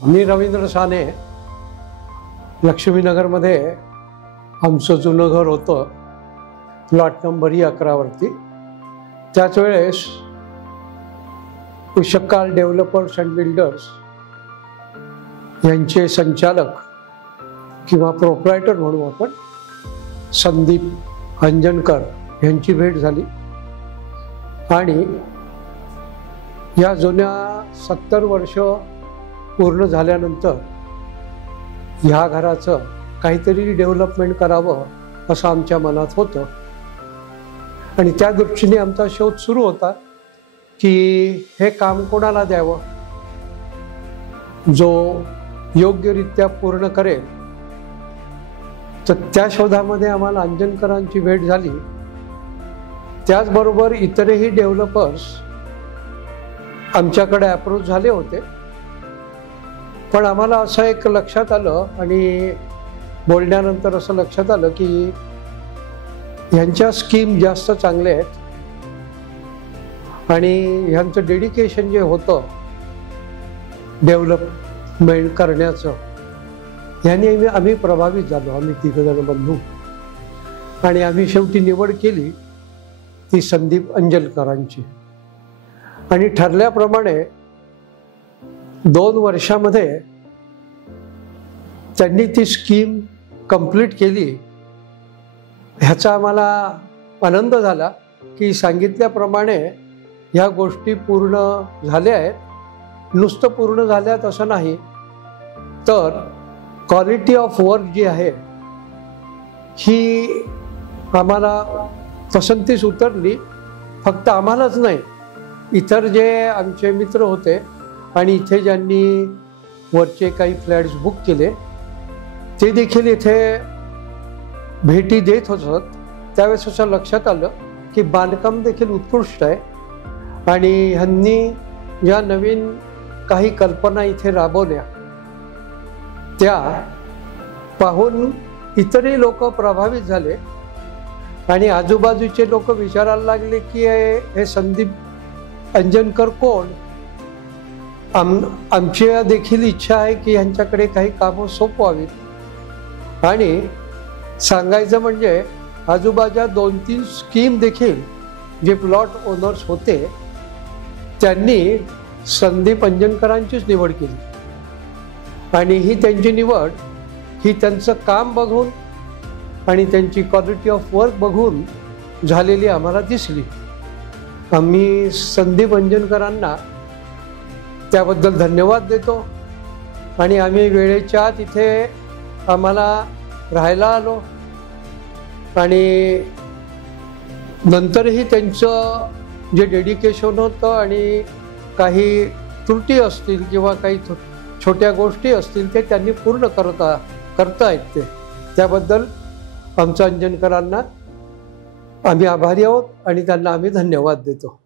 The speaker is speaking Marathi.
मी रवींद्र साने, लक्ष्मीनगरमध्ये आमचं जुनं घर होतं, प्लॉट नंबर 11 वरती. त्याच वेळेस उशक्काल डेव्हलपर्स अँड बिल्डर्स यांचे संचालक किंवा प्रोप्रायटर म्हणू आपण, संदीप अंजनकर यांची भेट झाली. आणि या जुन्या 70 वर्ष पूर्ण झाल्यानंतर ह्या घराचं काहीतरी डेव्हलपमेंट करावं असं आमच्या मनात होतं. आणि त्या दृष्टीने आमचा शोध सुरू होता की हे काम कोणाला द्यावं जो योग्यरित्या पूर्ण करेल. तर त्या शोधामध्ये आम्हाला अंजनकरांची भेट झाली. त्याचबरोबर इतरही डेव्हलपर्स आमच्याकडे अप्रोच झाले होते. पण आम्हाला असं एक लक्षात आलं आणि बोलण्यानंतर असं लक्षात आलं की ह्यांच्या स्कीम जास्त चांगल्या आहेत आणि ह्यांचं डेडिकेशन जे होतं डेव्हलपमेंट करण्याचं, ह्याने आम्ही प्रभावित झालो, आम्ही तिघजण बंधू. आणि आम्ही शेवटी निवड केली ती संदीप अंजनकरांची. आणि ठरल्याप्रमाणे 2 वर्षामध्ये त्यांनी ती स्कीम कंप्लीट केली. ह्याचा आम्हाला आनंद झाला की सांगितल्याप्रमाणे ह्या गोष्टी पूर्ण झाल्या आहेत. नुसतं पूर्ण झाल्यात असं नाही, तर क्वालिटी ऑफ वर्क जी आहे ही आम्हाला पसंतीस उतरली. फक्त आम्हालाच नाही, इतर जे आमचे मित्र होते आणि इथे ज्यांनी वरचे काही फ्लॅट्स बुक केले ते देखील इथे भेटी देत होतात. त्यावेळेस असं लक्षात आलं की बांधकाम देखील उत्कृष्ट आहे आणि ह्यांनी ज्या नवीन काही कल्पना इथे राबवल्या त्या पाहून इतरही लोक प्रभावित झाले. आणि आजूबाजूचे लोक विचारायला लागले की हे संदीप अंजनकर कोण. आमची देखील इच्छा आहे की ह्यांच्याकडे काही कामं सोपवावीत. आणि सांगायचं म्हणजे आजूबाजूला 2-3 स्कीम देखील जे प्लॉट ओनर्स होते त्यांनी संदीप अंजनकरांचीच निवड केली. आणि ही त्यांची निवड ही त्यांचं काम बघून आणि त्यांची क्वालिटी ऑफ वर्क बघून झालेली आम्हाला दिसली. आम्ही संदीप अंजनकरांना त्याबद्दल धन्यवाद देतो. आणि आम्ही वेळेच्या तिथे आम्हाला राहायला आलो आणि नंतरही त्यांचं जे डेडिकेशन होतं आणि काही त्रुटी असतील किंवा काही छोट्या गोष्टी असतील ते त्यांनी पूर्ण करतायत ते. त्याबद्दल आमच्या अंजनकरांना आम्ही आभारी आहोत आणि त्यांना आम्ही धन्यवाद देतो.